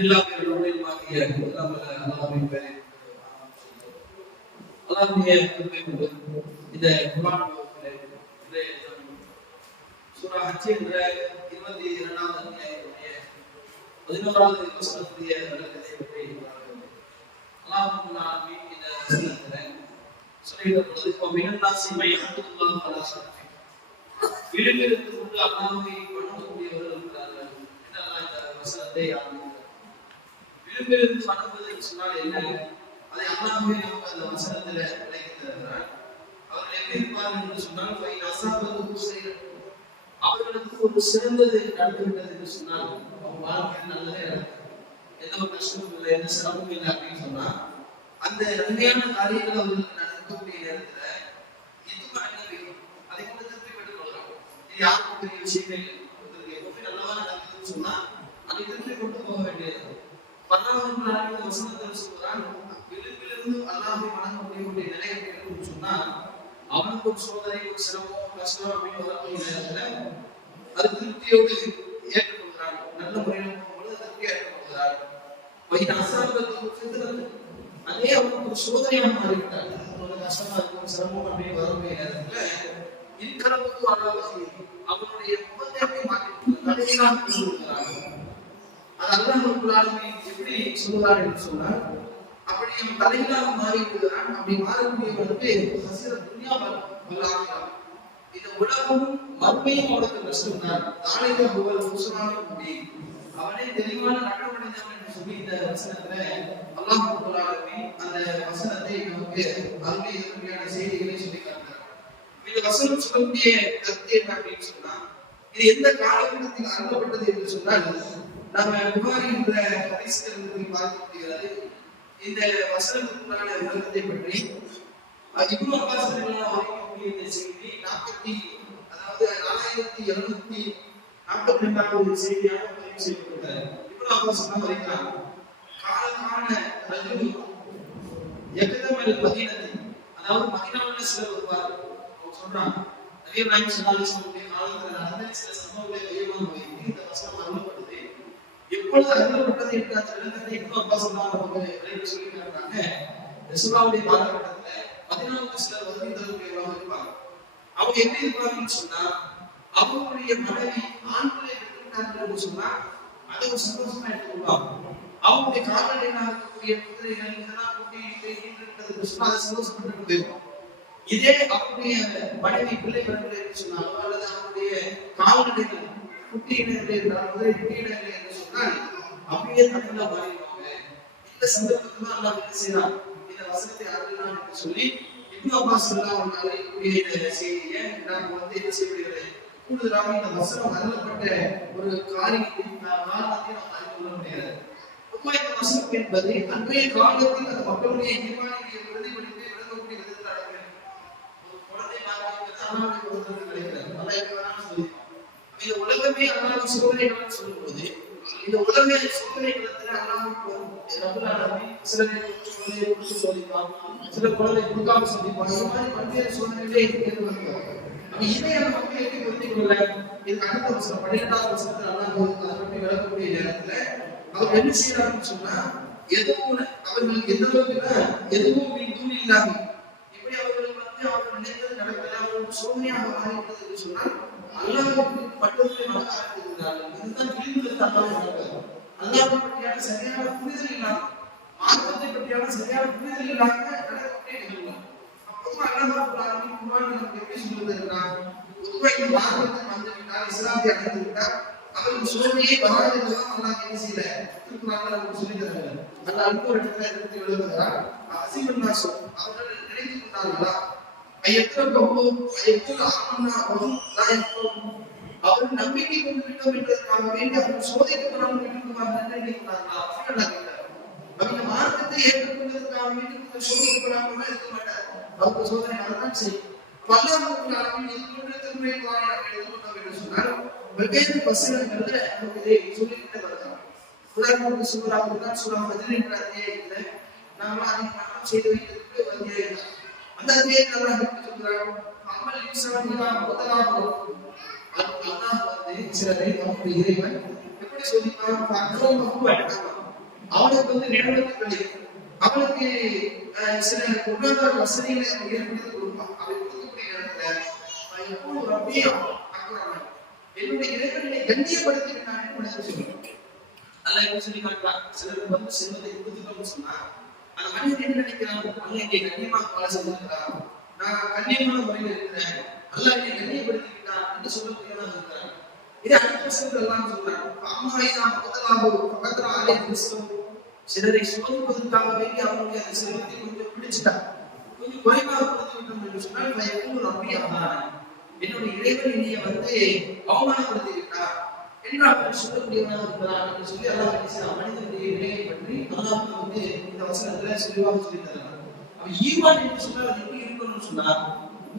எல்லா பேரோடையும் ஆகிய அல்லாஹ்வின் பெயரை அல்லாஹ்வுடைய பெருமை கொண்டு இந்த குர்ஆன் வகுப்பிலே சூரா ஹஜ் என்ற 22வது அத்தியாயத்தினுடைய 11வது வசனத்துடைய விளக்கத்தை பற்றி அல்லாஹ் ரப்பல் ஆலமீன் இந்த வசனத்திலே சொல்லுகிற பொழுது மினன்னாசி மையத்துல்லாஹ் அலா ஷரஃபி விழுமிருந்து கொண்டு அல்லாஹ்வை வணங்கக்கூடியவர்கள் இருக்கிறார்கள் என்று அல்லாஹ் இந்த வசனத்தை ஆரம்பிக்கிறார். விழுமிருந்து வணங்குவது என்று சொன்னால் என்ன? அதை அல்லாஹ்வே நமக்கு அந்த வசனத்தில் விளக்கி தருகிறார். அவர்கள் எப்படி இருப்பார்கள் என்று சொன்னால் அவர்களுக்கு ஒரு சிறந்தது நடந்துவிட்டது என்று சொன்னால் அவங்க வாழ்க்கையில் நல்லதே நடக்கும், எந்த ஒரு கஷ்டமும் இல்லை, எந்த சிரமமும் இல்லை அப்படின்னு சொன்னா அந்த உண்மையான காரியங்கள் அவர்களுக்கு நடக்கக்கூடிய நேரத்துல அதை கொண்டு திருப்தி பெற்றுக் கொள்ளலாம். இது யாருக்கும் பெரிய விஷயமே இல்லை. எப்பவுமே நல்லவா நடக்குதுன்னு சொன்னா அதை திருப்தி கொண்டு போக வேண்டியது. 11வது வசனத்தில் சொல்றான், விழுப்பிலிருந்து அல்லாஹ்வை வணங்கக்கூடிய நிலை இருக்குன்னு சொன்னா அவனுக்கு ஒரு சோதனை, ஒரு சிரமம், கஷ்டம் அப்படின்னு வரக்கூடிய நேரத்துல அது திருப்தியோடு ஏற்றுக்கொள்கிறான். நல்ல முறையில் போகும்போது திருப்தியா ஏற்றுக்கொள்கிறார். அதே அவனுக்கு ஒரு சோதனையாக மாறிவிட்டார். ஒரு கஷ்டமா இருக்கும், சிரமம் அப்படின்னு வரக்கூடிய நேரத்துல இன்கலவுக்கு அல்லாஹ் அவனுடைய முகத்தை எப்படி மாற்றிவிட்டார், தலையெல்லாம் கொடுக்கிறார். அது அல்லாஹ் ரப்பல் ஆலமீன் எப்படி சொல்லுவார் என்று சொன்னால், அப்படி அவன் தலையிலாக மாறி விடுகிறான். அப்படி மாறக்கூடியவனுக்கு துன்யா வல்லாஹிரா, இந்த உலகமும் மறுமையும் அவனுக்கு நஷ்டம்தான். தானிக புகழ் முஸ்லிமான முடி அவனே தெளிவான நட்டமடைந்தவன் என்று சொல்லி இந்த வசனத்துல அல்லாஹ் ரப்பல் ஆலமீன் அந்த வசனத்தை நமக்கு அருளி இதற்கான செய்திகளை சொல்லி காட்டுகிறார். இந்த வசனம் சொல்லக்கூடிய கருத்து என்ன அப்படின்னு சொன்னா, இது எந்த காலகட்டத்தில் அருளப்பட்டது என்று சொன்னால், நம்ம புகாரி என்ற ஹதீஸ்களை பார்க்க முடிகிறது. இந்த வசனத்துக்குள்ளான விளக்கத்தை பற்றி இப்னு அப்பாஸ் ரலியல்லாஹு அன்ஹு இந்த செய்தி 4742வது செய்தியாக பதிவு செய்யப்பட்டுள்ளது. இப்னு அப்பாஸ் சொல்றாங்க, காலகான ரஜுல் யக்தமல் மதீனத்தி, அதாவது மதீனாவுல சிலர் வருவார். அவங்க சொல்றாங்க, நபி இப்ராஹிம் ஸல்லல்லாஹு அலைஹி வஸல்லம் காலத்துல நடந்த சில சம்பவங்களை மையமாக வைத்து இந்த வசனம் அருளப்பட்டது. எப்பொழுது அருளப்பட்டது என்ற அந்த விளக்கத்தை இப்னு அப்பாஸ் அவர்கள் சொல்லி காட்டுறாங்க. ரசூலுல்லாஹ்வுடைய காலகட்டத்துல மதீனாவுக்கு சிலர் வருகை தரக்கூடியவர்களாக இருப்பாங்க. அவங்க எப்படி இருப்பாங்கன்னு சொன்னா, அவங்களுடைய மனைவி ஆண்களை பெற்றுவிட்டார்கள் என்று சொன்னா அதை ஒரு சந்தோஷமா எடுத்துக்கொள்வாங்க. அவங்களுடைய கால்நடைகளாக இருக்கக்கூடிய குதிரைகள் இதெல்லாம் கூட்டி ஈன்றெடுத்ததுக்கு சொன்னா அதை சந்தோஷப்பட்டு போயிருவாங்க. இதே அவருடைய மனைவி பிள்ளை பிறகு என்று சொன்னாலோ அல்லது அவருடைய கால்நடைகள் குட்டியினர்கள் என்றால் குதிரை குட்டியினர்கள் என்று சொன்னால் அப்படியே தமிழ்ல மாறிடுவாங்க. இந்த சந்தர்ப்பத்துல அல்லாஹ் என்ன செய்யறான், இந்த வசனத்தை அருளினான் என்று சொல்லி இப்னு அப்பாஸ் ஸல்லல்லாஹு அலைஹி வஸல்லம் இந்த செய்தியை நாம் என்ன செய்யப்படுகிறது, கூடுதலாக இந்த வசனம் அருளப்பட்ட ஒரு காரியத்தை காரணத்தை நாம் அறிந்து கொள்ள முடியாது. பொதுவாக இந்த வசனம் என்பது அன்றைய காலத்தில் அந்த மக்களுடைய ஈமானுடைய பிரதிபலிப்பை விளங்கக்கூடிய விதத்தில் நடக்கிறது. ஒரு குழந்தை பாக்கியத்தை அல்லாஹ்வுடைய கொடுத்தது கிடைக்கிறது. அல்லாஹ் என்ன வேணாலும் சொல்லியிருக்கான். இந்த உலகமே அல்லாஹ் சோதனைகள் சொல்லும்போது இந்த உலக சோதனை இடத்துல அல்லாஹ் ரப்பல் ஆலமீன் சில சோதனையை கொடுத்து சோதிப்பான், சில குழந்தை கொடுக்காம சோதிப்பான். இந்த மாதிரி பல்வேறு சோதனைகளே இருக்கிறது. அப்ப இதை அந்த மக்கள் எப்படி புரிந்து கொள்ள, இதுக்கு அடுத்த வசனம் 12வது வசனத்தில் அல்லாஹ் அதை பற்றி விளக்கக்கூடிய நேரத்துல அவர் என்ன செய்யறாருன்னு சொன்னா, எதுவும் அவர்களுக்கு எந்த அளவுக்கு எதுவும் தூணி இல்லாம இப்படி அவர்களுக்கு அவர்கள் நினைத்தது நடக்கல, அவர்களுக்கு சோதனையாக மாறிவிட்டது என்று சொன்னால் அல்லாஹ்வுக்கு பட்டத்தை வணங்க ஆரம்பிக்கிறார்கள். இதுதான் கிளிகளுக்கு அல்லாஹ் வணங்குகிறார். அல்லாஹ்வை பற்றியான சரியான புரிதல் இல்லாம, மார்க்கத்தை பற்றியான சரியான புரிதல் இல்லாம நடக்கக்கூடிய நிகழ்வு. அப்போ அல்லாஹ் ரப்பல் ஆலமீன் குர்ஆனில் நமக்கு எப்படி சொல்லித் தருகிறார், பொதுவாக இந்த மார்க்கத்தை வந்துவிட்டால், இஸ்லாத்தை அடைந்து விட்டால் அவர்கள் சோதனையை வராதெல்லாம் அல்லாஹ் என்ன செய்யல திருக்குறான்ல நமக்கு சொல்லித் தருகிறார். அல்லாஹ் அடுத்த ஒரு இடத்துல எடுத்து விளக்குகிறார், அஸீபன் நாஸ் அவர்கள் நினைத்துக் கொண்டார்களா அவர் நம்பிக்கை கொண்டு விட்டோம் என்பதற்காக வேண்டி அவர்கள் சோதிக்கப்படாமல் அவங்க மார்க்கத்தை ஏற்றுக்கொண்டதற்காக வேண்டி சோதிக்கப்படாமல் இருக்க மாட்டார். அவங்க சோதனை வரதான் செய்யும். சொன்னால் வெவ்வேறு வசனங்கள்ல நமக்கு இதை சொல்லிக்கிட்டு வருகிறார். உதாரணத்துக்கு சூறாவுக்கு சூறா பதில் என்ற அத்தியாயத்துல நாம அதை மரணம் செய்து வைத்ததற்கு அத்தியாயம் அந்த அத்தியாயத்தில் அல்லாஹ் சொல்றான், அமல் இன்சானியா முதலாவது அல்லாஹ் சிலரை நம்முடைய இறைவன் எப்படி சோதிப்பான்? அவனுக்கு நிறுவனங்கள் அவனுக்கு சில பொருளாதார வசதிகளை ஏற்படுத்தி கொடுப்பான். அதை கொடுக்கக்கூடிய இடத்துல என்னுடைய இறைவனை கண்ணியப்படுத்தி விட்டான் என்று சொல்லுவான். அல்ல எப்படி சொல்லி காட்டுறான்? சிலருக்கு செல்வத்தை கொடுத்துட்டோம்னு சொன்னா அந்த மனிதன் என்ன நினைக்கிறான்? அல்ல இங்கே கண்ணியமாக வாழ செஞ்சிருக்கிறான், நான் கண்ணியமான முறையில் இருக்கிறேன், அல்ல என்னை கண்ணியப்படுத்தி விட்டான் என்று சொல்லக்கூடியவனாக இருக்கிறான். இதை அடுத்த வசனத்தில் எல்லாம் சொல்றான். அம்மாயினா முதலாவது பக்கத்துல ஆலை கிறிஸ்தவம் சிலரை சோதிப்பதற்காக வேண்டி அவனுடைய அந்த செல்வத்தை கொஞ்சம் பிடிச்சிட்டான், கொஞ்சம் குறைவாக கொடுத்து விட்டோம் என்று சொன்னால் என்னுடைய இறைவன் இனிய அவமானப்படுத்தி விட்டார் என்று அவன் சொல்லக்கூடியவனாக இருக்கிறான் என்று சொல்லி அல்லாஹ் மனிதனுடைய இறையை பற்றி அல்லாஹ் இந்த வசனத்துல தெளிவாக சொல்லி தருகிறான். அவன் ஈமான் என்று சொன்னால் அது எப்படி இருக்கணும்னு சொன்னால்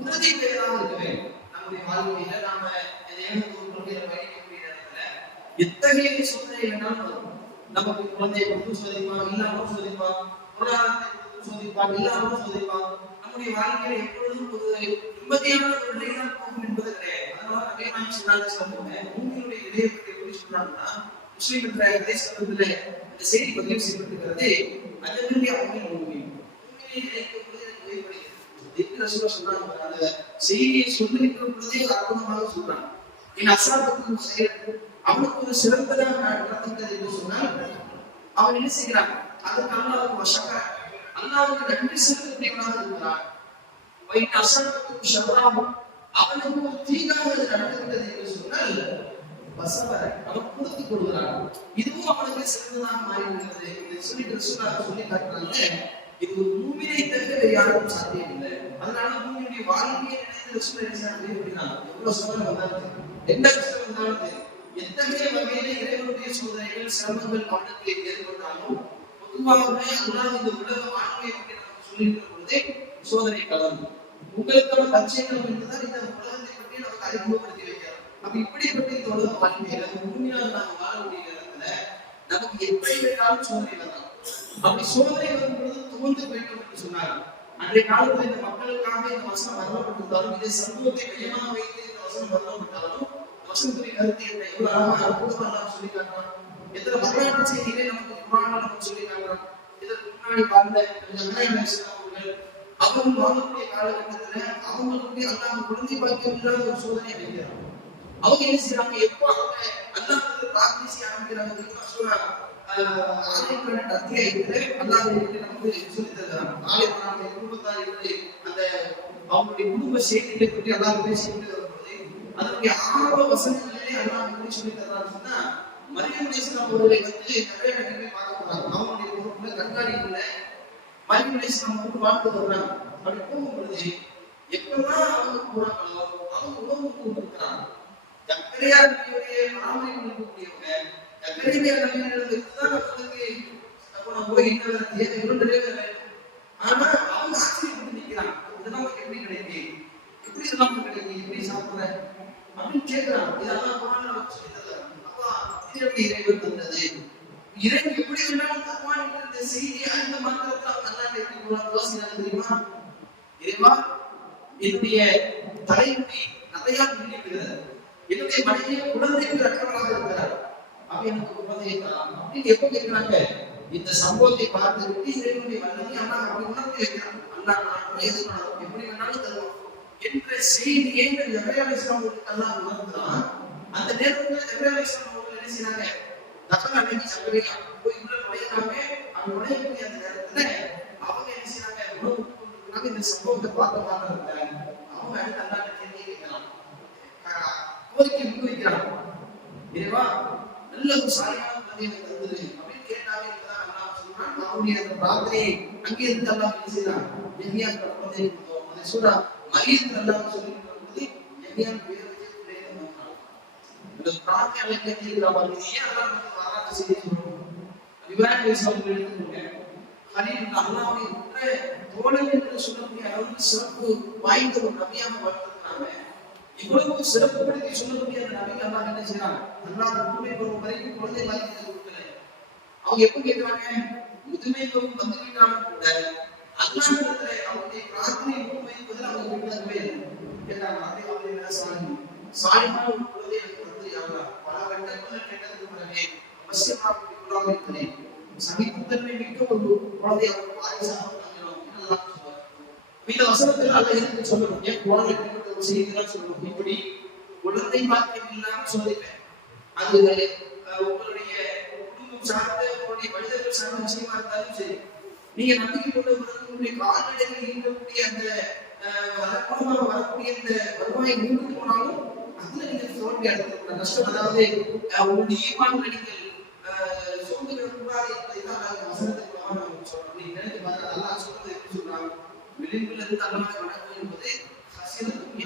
உறுதி பெயராக இருக்க வேண்டும். நம்முடைய வாழ்க்கையில நாம பயணிக்கக்கூடிய நேரத்துல எத்தகைய சோதனை வேணாலும் வரும். நமக்கு குழந்தையை கொடுத்து சோதிப்பான், இல்லாமல் சோதிப்பான், பொருளாதாரத்தை கொடுத்து சோதிப்பான், இல்லாமல் சோதிப்பான். நம்முடைய வாழ்க்கையில எப்பொழுதும் ஒரு நிம்மதியான ஒரு நிலைதான் போகும் என்பது கிடையாது. அதனால நபிகள் சொன்னாங்க, பூமியினுடைய நிலையை பற்றி எப்படி சொன்னாங்கன்னா, முஸ்லிம் என்ற தேசத்திலே இந்த செய்தி பதிவு செய்யப்பட்டிருக்கிறது. அதனுடைய அவங்க பூமியை நிலைக்கும் பொழுது எனக்கு உயர்படுகிறது சொன்னாங்க. அந்த செய்தியை சொல்லுகின்ற பொழுதே அற்புதமாக சொல்றாங்க. என் அசாபத்துக்கு செயல் அவனுக்கு ஒரு சிறந்ததாக நடந்தது என்று சொன்னால் அவன் என்ன செய்கிறான்? அதற்கு அல்லாஹ்வுக்கு வசக அல்லாஹ்வுக்கு நன்றி செலுத்தக்கூடியவனாக இருக்கிறான். வைன் அசாபத்துக்கு ஷர்ராஹு அவனுக்கு ஒரு தீங்காக நடந்துவிட்டது என்று சொன்னால் வசவர அவன் கொடுத்து கொள்கிறான். இதுவும் அவனுக்கு சிறந்ததாக மாறிவிடுகிறது. இதை சொல்லி காட்டுறாங்க. இது ஒரு மூமினை தவிர வேறு யாருக்கும் சாத்தியம் இல்லை. அதனால மூமியுடைய வாழ்க்கையை நினைத்து ரசூல் எவ்வளவு சோதனை வந்தாலும் எந்த கஷ்டம் வந்தாலும் எத்தகைய வகையில இறைவனுடைய சோதனைகள் சிரமங்கள் அவனுக்கு ஏற்பட்டாலும் பொதுவாகவே அல்லாஹ் இந்த உலக வாழ்க்கையை பற்றி நமக்கு சொல்லியிருக்கிற பொழுதே சோதனை கலந்து உங்களுக்கான பரிச்சயங்களும் என்றுதான் இந்த உலகத்தை பற்றி நமக்கு அறிமுகப்படுத்தி வைக்கிறார். அப்ப இப்படிப்பட்ட இந்த உலக வாழ்க்கையில உண்மையாக நாம் வாழக்கூடிய இடத்துல நமக்கு எப்படி வேண்டாலும் சோதனை வரலாம். அப்படி சோதனை வரும் பொழுது துவந்து வேண்டும் என்று சொன்னார். அன்றைய காலத்துல இந்த மக்களுக்காக இந்த வசனம் வரப்பட்டிருந்தாலும் இதை சமூகத்தை மையமாக வைத்து இந்த வசனம் வரப்பட்டாலும் வசனத்துடைய கருத்து என்ன எவ்வளவு அற்புதமாக சொல்லி காட்டுறான். எத்தனை வரலாற்று செய்திகளை நமக்கு குர்ஆன்ல நமக்கு சொல்லி காட்டுறான். இதற்கு முன்னாடி வாழ்ந்த அவர்கள் அவங்க வாழக்கூடிய காலகட்டத்துல அவங்களுக்கு அல்லாஹ் குழந்தை பாக்கியம் இல்லாத ஒரு சோதனை அடைகிறாங்க. அவங்க என்ன செய்யறாங்க? எப்போ அவங்க அல்லாஹ் பிரார்த்தனை செய்ய ஆரம்பிக்கிறாங்க தெரியுமா? சொல்றாங்க ஆலயக்கான அத்தியாயத்துல அல்லாஹ் நமக்கு சொல்லி தருகிறான். ஆலயக்கான குடும்பத்தார் அந்த அவங்களுடைய குடும்ப செய்திகளை பற்றி அல்லாஹ் பேசிட்டு அதனுடைய ஆரம்ப வசனங்களிலே அல்லாஹ் எப்படி சொல்லி தர்றான்னு சொன்னா, மரியம் அலைஹிஸ்ஸலாம் அவர்களை நிறைய இடங்களை பார்க்க போறாங்க. அவங்களுடைய பொறுப்புல கண்காணிப்புல மரியம் அலைஹிஸ்ஸலாம் வாழ்ந்து வர்றாங்க. அப்படி போகும் பொழுது எப்பெல்லாம் அவங்க போறாங்களோ அவங்க உணவு கொடுக்குறாங்க. ஜக்கரியா நபியுடைய பராமரிப்பு இருக்கக்கூடியவங்க ஜக்கரியா நபியிடம் இருந்துதான் அவங்களுக்கு போய் தேவைகளும் நிறைவேற வேண்டும். ஆனா அவங்க ஆச்சரியப்பட்டு நிற்கிறாங்க. இதெல்லாம் எப்படி கிடைக்கு, எப்படி இதெல்லாம் கிடைக்கு, எப்படி சாப்பிடுற அப்படின்னு கேட்கிறான். இதெல்லாம் குர்ஆன்ல நமக்கு சொல்லி தர்றாங்க. அப்பா இது எப்படி இறைவன் தந்தது, இறைவன் எப்படி வேணாலும் தருவான் என்ற இந்த செய்தி அந்த மந்திரத்தை அல்லாஹ் எப்படி குர்ஆன் யோசிக்கிறாங்க தெரியுமா? இறைவா என்னுடைய தலைமுடி நிறைய நீடிக்கிறது, என்னுடைய மனைவியை குழந்தைக்கு அற்றவளாக இருக்கிறார், அப்ப எனக்கு குழந்தையை தரலாம் அப்படின்னு எப்ப கேட்கிறாங்க? இந்த சம்பவத்தை பார்த்துவிட்டு இறைவனுடைய வல்லமை அல்லாஹ் அப்படி உணர்த்தி வைக்கிறான். அல்லாஹ் நான் வயது எப்படி வேணாலும் தருவான் என்ற செய்தியை ஜக்கரியா அலைஹிஸ்ஸலாம் அல்லாஹ் உணர்த்துறான். அந்த நேரத்துல ஜக்கரியா அலைஹிஸ்ஸலாம் அவர்கள் என்ன செய்றாங்க? ஜக்கரியா போய் உள்ள நுழையாம அவன் நுழையக்கூடிய அந்த நேரத்துல அவங்க என்ன செய்றாங்க? உணவு கொண்டு இந்த சம்பவத்தை பார்க்கமாக இருந்தாங்க. அவங்க அடுத்து அல்லாஹ் கேள்வி கேட்கிறான், கோரிக்கை முன்வைக்கிறான். இறைவா நல்ல ஒரு சாலியான குழந்தையை தந்துரு அப்படின்னு கேட்டாவே அல்லாஹ் சொல்றான். அவனுடைய அந்த பிரார்த்தனையை அங்கே இருந்து அல்லாஹ் என்ன செய்றான்? யஹ்யா குழந்தையை கொடுத்தோம். அதை சொல்றா மரியத்து அல்லாஹ் சொல்லிட்டு வரும்போது யஹ்யா பேரை வச்சு பிள்ளையை மாத்தினான். இந்த பிரார்த்தனை கேட்கிறா பாருங்க. ஏன் அல்லாஹ் நமக்கு வரலாற்று செய்தி சொல்றோம்? இப்ராஹிம் அலைஹிஸ்ஸலாம் எடுத்துக்கோங்க. கலீல் அல்லாஹ்வுடைய உற்ற தோழன் என்று சொல்லக்கூடிய அளவுக்கு சிறப்பு வாய்ந்த ஒரு நபியாக வளர்த்திருக்கிறாங்க. இவ்வளவு சிறப்புப்படுத்தி சொல்லக்கூடிய அந்த நபிக்கு அல்லாஹ் என்ன செய்யறாங்க? அல்லாஹ் முதுமை பருவம் வரைக்கும் குழந்தை பாக்கியத்தை கொடுக்கல. அவங்க எப்ப கேட்கிறாங்க? முதுமை பருவம் வந்துவிட்டாலும் கூட அல்லாஹ்விடத்துல அவருடைய பிரார்த்தனையை முன்வைப்பதில் அவங்க விரும்பவே இல்லை. கேட்டாங்க, அதே அவருடைய சாலிஹான ஒரு குழந்தை எனக்கு வந்து விளக்குதல் கேட்டதுக்கு பிறகு மஸ்யமாவுடைய சகிப்புத்தன்மை மிக்க ஒரு குழந்தை அவர் வாரிசாக இந்த வசனத்தில் அல்ல இருந்து சொல்லணும் ஏன் குழந்தை ஒரு செய்திதான் சொல்லணும் இப்படி குழந்தை பாக்கியம் இல்லாம சோதிப்பேன் அது உங்களுடைய குடும்பம் சார்ந்த உங்களுடைய மனிதர்கள் சார்ந்த விஷயமா இருந்தாலும் சரி நீங்க நம்பிக்கை கொண்டு உங்களுடைய கால்நடைகள் இருக்கக்கூடிய அந்த மூலமாக வரக்கூடிய இந்த வருவாயை மூன்று போனாலும் அதுல நீங்க தோல்வி அடைந்த நஷ்டம் அதாவது உங்களுடைய ஈமான்ல நீங்கள் சோர்ந்து விடக்கூடாது என்பதைதான் வசனத்தின் மூலமாக சொல்றோம். நீங்க நினைத்து பார்த்தா அல்லாஹ் சொல்றது எப்படி சொல்றாங்க விளிம்பில் இருந்து அல்லாஹ் வணக்கம் என்பது சசியத்துக்கு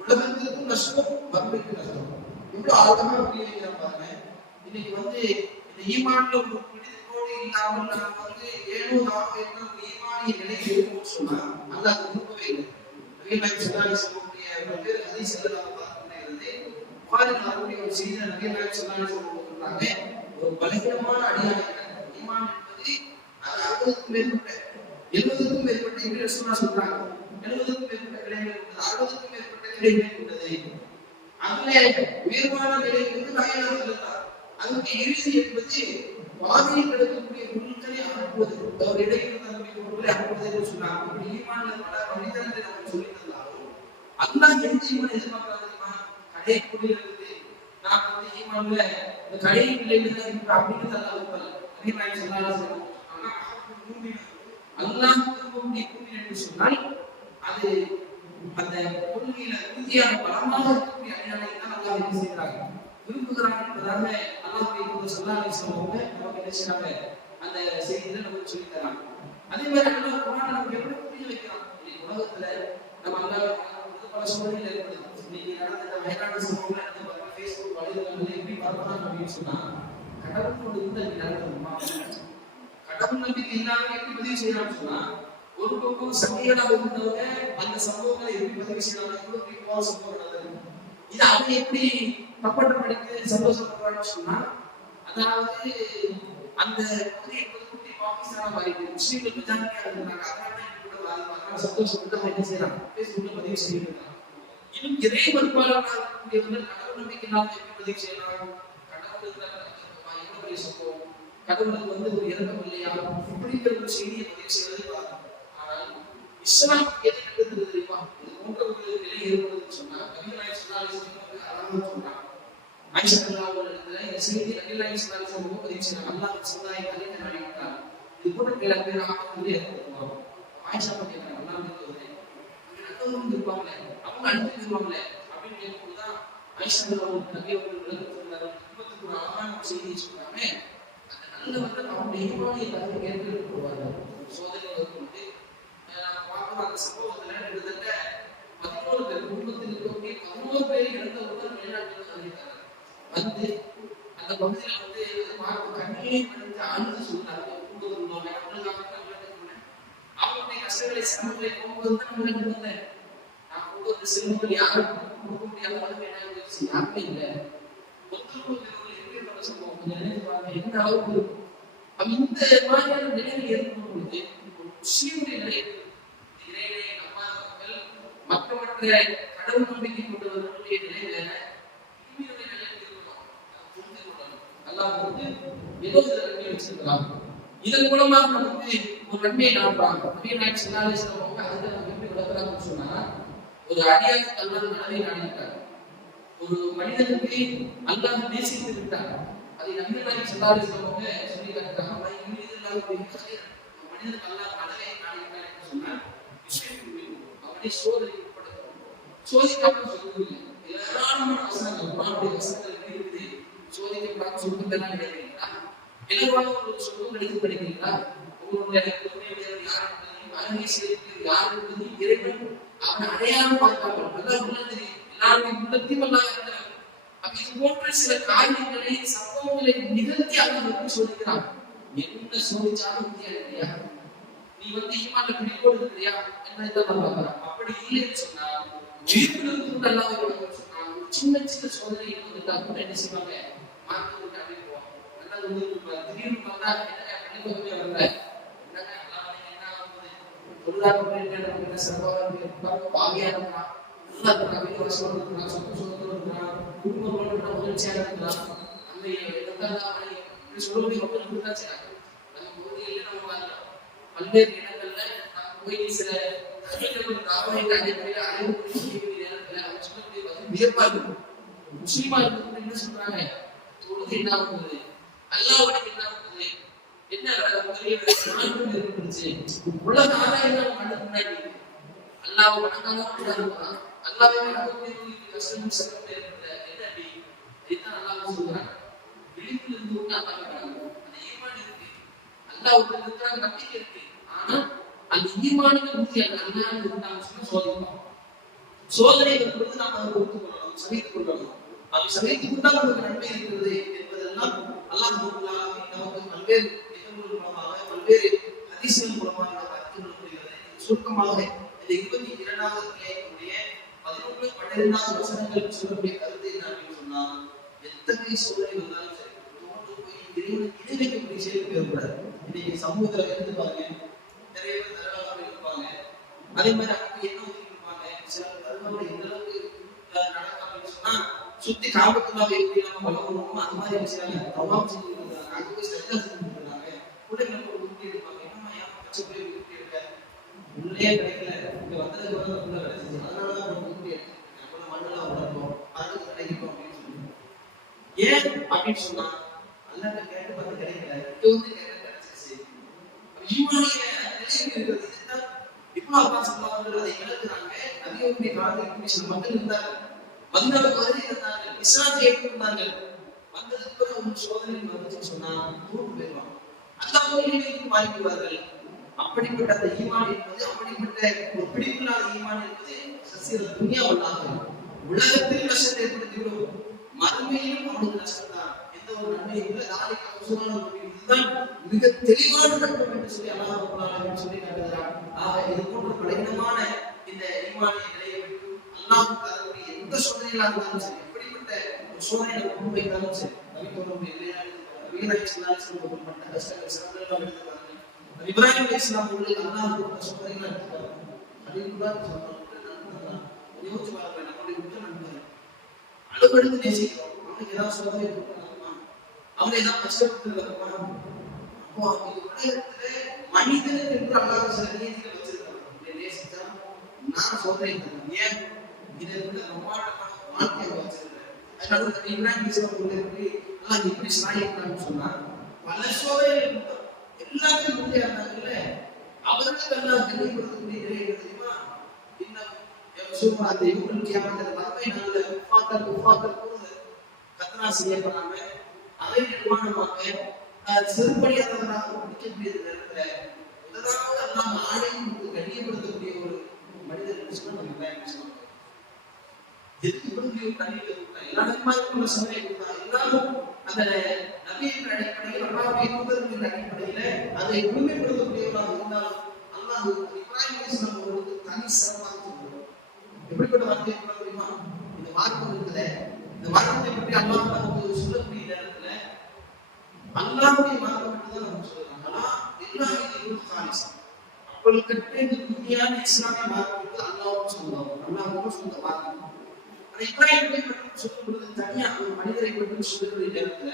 உலகத்திற்கும் நஷ்டம் மறுமைக்கு நஷ்டம் எவ்வளவு ஆழமா புரிய வைக்கிறோம் பாருங்க. இன்னைக்கு இந்த ஈமான்ல ஒரு பிடித்தோடு இல்லாமல் நம்ம ஏழோ நாம என்ற ஈமானிய நிலை இருக்கும்னு சொன்னா அல்லாஹ் விரும்பவே இல்லை. நபிகள் ஸல்லல்லாஹு அலைஹி வஸல்லம் ஹதீஸ்ல நம்ம பார்க்கிறது புகாரில் வரக்கூடிய ஒரு செய்தி நபிகள் ஸல்லல்லாஹு அலைஹி வஸல்லம் சொல்றாங்க ஒரு பலகீனமான அடியார்கள் ஈமான் என்பது அது 60க்கும் மேற்பட்ட இப்படி ரசூலுல்லாஹ் சொல்றாங்க 70க்கும் மேற்பட்ட கிளைகள் உள்ளது 60க்கும் மேற்பட்ட கிளைகள் உள்ளது. அதிலே உயர்வான நிலை லாயிலாக இருந்தார். அதுக்கு இறுதி என்பது பாதையில் கிடக்கக்கூடிய பொருட்களை அனுப்புவது அவர் இடையில் தன்னுடைய பொருட்களை அனுப்புவது என்று சொன்னாங்க. இப்படி ஈமான்ல பல மனிதர்களை நம்ம சொல்லி தந்தாலும் அல்லாஹ் எந்த ஈமான் எதிர்பார்க்கிறாங்க தெரியுமா? கடைக்குடியில் இருந்து நான் ஈமான்ல இந்த கடை நிலையில தான் இப்ப அப்படின்னு அல்லாஹ் விரும்பல. நபிகள் ஸல்லல்லாஹு அலைஹி வஸல்லம் அல்லாஹ் விரும்பக்கூடிய மூமின் என்று சொன்னால் அது அந்த கொள்கையில உறுதியான பலமாக இருக்கக்கூடிய அடையாளத்தை தான் அல்லாஹ் என்ன செய்கிறாங்க விரும்புகிறாங்க என்பதாக அல்லாஹ்வுடைய தூதர் ஸல்லல்லாஹு அலைஹி வஸல்லம் நமக்கு என்ன செய்றாங்க அந்த செய்தியை நமக்கு சொல்லி தராங்க. அதே மாதிரி அல்லாஹ் குர்ஆனை நமக்கு எப்படி புரிய வைக்கிறான். இந்த உலகத்துல நம்ம அல்லாஹ் பல சூழ்நிலை ஏற்படுது. இன்னைக்கு நடந்த வயநாடு சம்பவம் நடந்த ஃபேஸ்புக் வலைதளங்கள்ல எப்படி பார்க்கலாம் அப்படின்னு சொன்னா கடவுளோட இந்த நடக்குமா கடவுள் நம்பிக்கை இல்லாம எப்படி பதிவு செய்யறான்னு சொன்னா ஒரு பக்கம் சங்கிகளாக இருந்தவங்க அந்த சம்பவங்களை எப்படி பதிவு செய்யறாங்க சம்பவம் நடந்தது இது அவங்க எப்படி தப்பட்ட படித்து சந்தோஷப்படுறான்னு சொன்னா அதாவது அந்த குட்டி பாகிஸ்தான மாறிட்டு முஸ்லீம்கள் மெஜாரிட்டியா இருந்தாங்க அதனால சந்தோஷப்பட்டு என்ன செய்யறாங்க பேஸ்புக்ல பதிவு செய்யறாங்க. இன்னும் இறை மறுப்பாளராக இருக்கக்கூடியவர்கள் கடவுள் நம்பிக்கை இல்லாம எப்படி பதிவு செய்யறாங்க கடவுள் சம்பவம் கடவுளுக்கு ஒரு இறக்கம் இல்லையா இப்படிங்கிற ஒரு செய்தியை பதிவு செய்வதை பார்க்கணும். ஆனால் இஸ்லாம் எதை கண்டது தெரியுமா? இது போன்ற ஒரு நிலை ஏற்படுதுன்னு சொன்னா நபிகள் நாயகம் ஸல்லல்லாஹு அலைஹி வஸல்லம் அழகா சொல்றாங்க. ஆயிஷா ரலியல்லாஹு அன்ஹா இந்த செய்தியை நபிகள் நாயகம் ஸல்லல்லாஹு அலைஹி வஸல்லம் பதிவு செய்றாங்க. அல்லாஹ் சமுதாயம் கலிக்க நாடிவிட்டார். இது போன்ற பல பேர் ஏற்படுத்துவாங்க. ஆயிஷா பத்தி அல்லாஹ் சொல்றேன் நல்லவங்க இருப்பாங்களே அவங்க அனுப்பி இருப்பாங்களே அப்படின்னு கேட்கும்போதுதான் ஆயிஷா ரலியல்லாஹு அன்ஹா நபி அவர்கள் விளக்கத்துள்ளார். குடும்பத்துக்கு ஒரு அழகான செய்தியை சொல்றாங்க. அவருடைய ஈமானிய கருத்தை கேட்டு போவார்கள். சோதனை வரும்போது நான் பார்க்கிற அந்த சம்பவத்துல கிட்டத்தட்ட 11 பேர் குடும்பத்தில் இருக்கக்கூடிய 11 பேர் இறந்த உடல் வெளிநாட்டில் அறிவித்தார்கள். அந்த பகுதியில அதை பார்த்து கண்ணீர் மனித அழுது சொன்னாங்க. அவங்களுடைய கஷ்டங்களை சிரமங்களை போகும்போது தான் நம்ம இருந்தேன். நான் போவது சிரமங்கள் யாருக்கும் கொடுக்க முடியாத அளவுக்கு என்ன யாருமே இல்லை. எந்த அளவுக்கு இந்த மாதிரியான நிலைகள் ஏற்படும் பொழுது முஸ்லிமுடைய நிலை இறைவனை நம்பாத மக்கள் மற்ற கடவுள் நம்பிக்கை கொண்டவர்களுடைய நிலை வேற இனிமையுடைய நிலை இருக்கணும். அல்லாஹ் ஏதோ ஒரு நன்மை வச்சிருக்கலாம். இதன் மூலமாக நமக்கு ஒரு நன்மையை நாடுறாங்க. நபிகள் நாயகம் ஸல்லல்லாஹு அலைஹி வஸல்லம் அதுக்கு நம்ம எப்படி விளக்குறாங்கன்னு சொன்னா ஒரு அடியாருக்கு அல்லாஹ் நன்மை நாடிட்டார். ஒரு மனிதனுக்கு அல்லாஹ் நேசித்து விட்டார். அதை நபிகள் நாயகம் ஸல்லல்லாஹு அலைஹி வஸல்லம் சொல்லி காட்டுறாங்க. மனிதனுக்கு அல்லாஹ் நன்மை நாடிட்டார் என்று சொன்னால் அவனை சோதனைப்படுத்தும். சோதிக்காமல் சொல்வதில்லை. ஏராளமான வசனங்கள் குர்ஆனுடைய வசனங்கள் இருக்குது. சோதிக்கப்படாமல் சொல்வதெல்லாம் கிடைக்கிறீங்களா? எல்லாரும் ஒரு சொல்லும் கிடைத்து படிக்கிறீங்களா? உங்களுடைய அருமை செய்து யார் என்பது இறைவன் அவன் அடையாளம் பார்க்காமல் அல்லாஹ் உள்ள தெரியும். எல்லாருமே உள்ளத்தையும் அல்லாஹ் இருக்கிறார். அப்ப இது போன்ற சில காரியங்களை சம்பவங்களை நிகழ்த்தி அல்லாஹ் எப்படி சோதிக்கிறான்? என்ன சோதிச்சாலும் இல்லையா? நீ ஈமான்ல பிடிக்கோடு இருக்கிறியா என்னதான் பார்க்கிறான். அப்படி இல்லைன்னு சொன்னா உயிர்ப்பிலிருந்து அல்லாஹ் சொன்னா ஒரு சின்ன சின்ன சோதனைகள் வந்துட்டா கூட என்ன செய்வாங்க? மாற்றி விட்டு அப்படி போவாங்க. திடீர்னு பார்த்தா என்ன பண்ணிக்கொண்டே வரல பொருளாதார சர்வாக பாவியா இருக்கா நல்லா இருக்கிறான், வீட்டு வசதியோட இருக்கிறான், சொத்து சுகத்தோட இருக்கிறான், குடும்பங்களோட இருக்கிறான், மகிழ்ச்சியாக இருக்கிறான், நம்ம இப்படி சொல்லக்கூடிய மக்கள் இருக்கதான் செய்யறாங்க. நம்ம பகுதிகளில் நம்ம பார்க்கலாம், பல்வேறு இடங்கள்ல நம்ம போய் சில தாவரங்கள் அடிப்படையில் அனைவரும் செய்யக்கூடிய நேரத்தில் அவங்க சொல்லக்கூடிய வியப்பா இருக்கும். முஸ்லீமா இருக்கிறது என்ன சொல்றாங்க, தொழுது என்ன ஆகுது, அல்லாஹ்வுக்கு என்ன ஆகுது, என்ன ஏற்பட்டுச்சு, உலக ஆதாயம் நம்ம கண்ணுக்கு முன்னாடி அல்லாஹ் வணங்காம அல்லாஹ்வை வணங்கக்கூடிய கஷ்டம் சட்டம் ஏற்பட்ட என்ன அப்படி இதுதான் அல்லாஹ் சொல்றாங்க. விழிப்பில் இருந்து விட்டு அல்லாஹ் வணங்கணும். அந்த ஈமான் இருக்கு, அல்லாஹ் ஒருத்தர் இருக்கிறாங்க, நம்பிக்கை இருக்கு. ஆனா அந்த ஈமானுக்கு உறுதியாக அல்லாஹ் இருந்தாங்க சொன்னா சோதிப்போம். சோதனை வரும்போது நாம் அதை ஒத்துக்கொள்ளணும், சகித்துக் கொள்ளணும். அதை சகித்துக் கொண்டால் நமக்கு நன்மை இருக்கிறது என்பதெல்லாம் அல்லாஹ் நமக்கு பல்வேறு நிகழ்வுகள் மூலமாக பல்வேறு ஹதீஸ்கள் மூலமாக நாம் அறிந்து கொள்ளப்படுகிறது. சுருக்கமாக இந்த 22வது அத்தியாயத்தினுடைய 11, 12வது வசனங்கள் சொல்லக்கூடிய கருத்து என்ன அப்படின்னு சொன்னா, எத்தனை சோதனை வந்தாலும் சரி தோன்று போய் இறைவனை இணைக்கக்கூடிய செயல் ஏற்படாது. இன்னைக்கு சமூகத்துல இருந்து பாருங்க, நிறைய பேர் தரவாக இருப்பாங்க, அதே மாதிரி அவங்க என்ன ஒதுக்கிருப்பாங்க, சில தருவாங்க எந்த அளவுக்கு நடக்கும் அப்படின்னு சொன்னா சுத்தி காபத்துள்ளாவை எப்படி நம்ம வளர்க்கணுமோ அந்த மாதிரி வச்சுக்காங்க, தவாம் செஞ்சு கொடுக்குறாங்க, அங்க போய் சரியா செஞ்சு கொடுக்குறாங்க, பிள்ளைங்களுக்கு ஊட்டி இருப்பாங்க. என்னமா ஏன் பச்சை போய் ஊட்டி இருக்க, உள்ளே கிடைக்கல, இங்க வந்ததுக்கு வந்து உள்ள கிடைச்சிச்சு, அதனாலதான் நம்ம ஊட்டி எடுத்துருக்கேன், மண்ணெல்லாம் வளர்ப்போம், அதுக்கு கிடைக்கும் அப்படின்னு சொல்லுவோம். ஏன் அப்படின்னு சொன்னா அல்லாட்ட கேட்டு பார்த்து கிடைக்கல, இங்க வந்து கேட்டு கிடைச்சிச்சு. ஈமானிய நிலையில் இருக்கிறது இதுதான். இப்போ அப்பா சொல்லுவாங்க அதை இழக்குறாங்க. நபியுடைய காலத்தில் இப்படி சில மக்கள் இருந்தார்கள், மதீனாவுக்கு வருகை இருந்தார்கள், இஸ்லாத்தை ஏற்றுக்கொண்டார்கள். வந்ததுக்கு பிறகு ஒரு சோதனை வந்துச்சுன்னு சொன்னா தூக்கு போயிடுவாங்க, அல்லாஹ்வுக்கு மாறிவிடுவார்கள். அப்படிப்பட்ட அந்த ஈமான் என்பது, அப்படிப்பட்ட ஒரு பிடிப்பில்லாத ஈமான் என்பது சசிர துன்யாவல்லாக உலகத்தில் நஷ்டத்தை ஏற்படுத்திவிடும், மறுமையிலும் அவனுக்கு நஷ்டம் தான். எந்த ஒரு நன்மையும் இல்லை. நாளைக்கு அவசரமான இதுதான் மிக தெளிவான நட்பம் என்று சொல்லி அல்லாஹ் சொல்லி காட்டுகிறார். ஆக இது போன்ற பலகீனமான இந்த ஈமானிய நிலையை விட்டு அல்லாஹ் தரக்கூடிய எந்த சோதனைகளா இருந்தாலும் சரி, எப்படிப்பட்ட ஒரு சோதனை நம்ம முன்வைத்தாலும் சரி, இப்ராஹிம் அலைஹிஸ்ஸலாம் அவர்களுக்கு அல்லாஹ் கொடுத்த சோதனைகளை எடுத்துக்காரு. அதுதான் யோசிச்சு பாருங்க, நம்முடைய உற்ற நண்பர்கள் அளவெடுத்து நேசிக்கிறோம், அவனுக்கு ஏதாவது சோதனை கொடுக்கணுமா, அவனை ஏதாவது கஷ்டப்பட்டு அப்போ உலகத்துல மனிதனுக்கு என்று அல்லாஹ் சில நீதிகள் வச்சிருக்காங்க. நேசித்தா நான் சோதனை ஏன் இதை விட பிரமாண்டமான வாழ்க்கையை வச்சிருக்கிறேன். அதனால இப்ராஹிம் அல்லாஹ் எப்படி சாயிட்டான்னு சொன்னா பல சோதனைகள் எல்லாத்தையும் முடியா இருந்தாங்கல்ல, அவர்களுக்கு எல்லாம் தெளிவுபடுத்தக்கூடிய நிலை தெரியுமா. இன்னும் அந்த இவங்களுக்கு ஏமாந்த மறுமை நல்ல உப்பாத்தல் கத்தனா செய்யப்படாம அதை நிர்மாணமாக செருப்படியாதவராக முடிக்கக்கூடிய நேரத்துல முதலாவது எல்லாம் ஆணையும் கண்ணியப்படுத்தக்கூடிய ஒரு மனிதர் என்று சொன்னா நம்ம இப்ராஹிம் சொல்லுவாங்க. எதுக்கு இவங்களுக்கு தண்ணீர் எல்லா நன்மைக்குள்ள சோதனை கொடுத்தாங்க. எல்லாரும் அந்த நபியின் அடிப்படையில் அல்லாஹ்வுடைய தூதர்களின் அடிப்படையில அதை முழுமைப்படுத்தக்கூடியவராக இருந்தாலும் அல்லாஹ் இப்ராஹிம் அலைஹிஸ்ஸலாம் அவர்களுக்கு தனி சிறப்பாக சொல்றார். எப்படிப்பட்ட வார்த்தை சொல்ல முடியுமா, இந்த மார்க்கம் இருக்குல்ல, இந்த மார்க்கத்தை பற்றி அல்லாஹ் நமக்கு சொல்லக்கூடிய நேரத்துல அல்லாஹ்வுடைய மார்க்கம் மட்டும்தான் நமக்கு சொல்றாங்க. ஆனா எல்லாமே அவர்களுக்கு இந்த துன்யான இஸ்லாமிய மார்க்கத்துக்கு அல்லாஹ்வும் சொல்லுவாங்க, அல்லாஹ்வும் சொல்ற மார்க்கம். இப்ராஹிமை பற்றி சொல்லும் பொழுது தனியா ஒரு மனிதரை பற்றி சொல்லுகிற நேரத்துல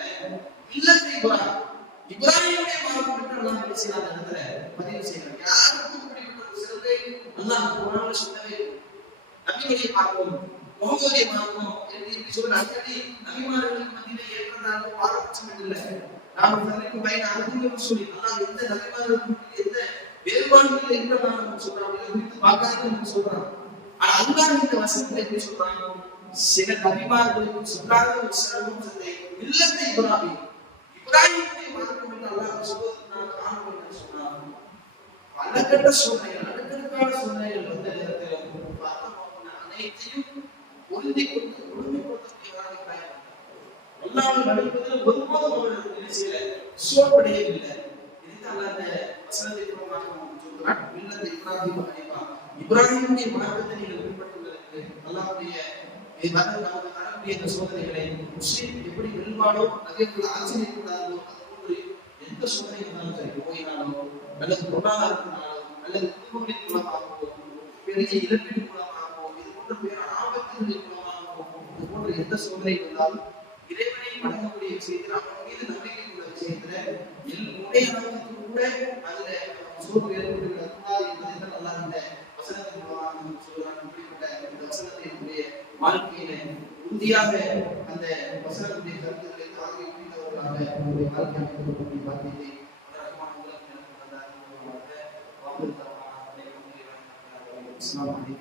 இல்லத்தை இப்ராஹிமுடைய மார்க்கம் பற்றி அல்லாஹ் பேசினார் இடத்துல பதிவு செய்யறாங்க. யாருக்கும் இப்படிப்பட்ட ஒரு சிறப்பை அல்லாஹ் குர்ஆன்ல சொல்லவே இல்லை. நபிகளை பார்ப்போம், முகமதுடைய மார்க்கம் என்று சொல்ற அடிக்கடி நபிமார்களுக்கு மத்தியிலே ஏற்றதாக பாரபட்சம் இல்லை. நாம் தனக்கு பயன் அறிஞர் சொல்லி அல்லாஹ் எந்த நபிமார்களுக்கு எந்த வேறுபாடுகள் என்று நாம் சொல்றோம், குறித்து பார்க்காத சொல்றான். ஆனா அல்லாஹ் இந்த வசனத்தை எப்படி சொல்றாங்க, சில நபிமார்களுக்கு சொல்லாத ஒரு சிறப்பு இல்லத்தை இப்ராஹிமுடைய மார்க்கம் என்று அல்லாஹ் சொல்வதற்கு நான் காரணம் என்று சொன்னார். பலகட்ட சோதனைகள், அடுக்கடுக்கான சோதனைகள் வந்த நேரத்தில் அனைத்தையும் பொருந்தி கொண்டு ஒழுங்குபடுத்தக்கூடியவராக இப்ராஹிம் அல்லாஹ்வை வழிபடுவதில் ஒருபோதும் அவர்களுக்கு நினைச்சில சோர்வடையவில்லை. இதுதான் அல்லாஹ் இந்த வசனத்தை மூலமாக சொல்றான். இல்லத்தை இப்ராஹிம் ஹனீஃபா, இப்ராஹிமுடைய மார்க்கத்தை நீங்கள் பின்பற்றுவதற்கு அல்லாஹ்வுடைய நமக்கு தரக்கூடிய இந்த சோதனைகளை முஸ்லிம் எப்படி வெல்வானோ அதேபோல ஆச்சரியப்படாதோ அதுபோன்று எந்த சோதனை இருந்தாலும் சரி, நோயினாலோ அல்லது பொருளாதாரத்தினாலோ அல்லது குடும்பங்களின் மூலமாகவோ பெரிய இழப்பீடு மூலமாகவோ இது போன்ற போன்ற பேரான ஆபத்துகளில் இது போன்ற எந்த சோதனை வந்தாலும் இறைவனை வணங்கக்கூடிய விஷயத்தில் அவன் மீது நம்பிக்கை கொண்ட விஷயத்துல என்னுடைய அளவுக்கு கூட அதுல சோர்வு ஏற்பட்டுவிடக் கூடாது என்பதை நல்லா இந்த வசனத்தின் மூலமாக நமக்கு சொல்கிறான். இப்படிப்பட்ட இந்த வசனத்தினுடைய வாழ்க்கையில உறுதியாக அந்த வசனத்துடைய கருத்துக்களை தாங்கி புரிந்தவர்களாக நம்முடைய வாழ்க்கை அமைக்கப்பட்ட பாக்கியத்தை ரஹ்மான் உங்களுக்கு எனக்கு தந்தார்.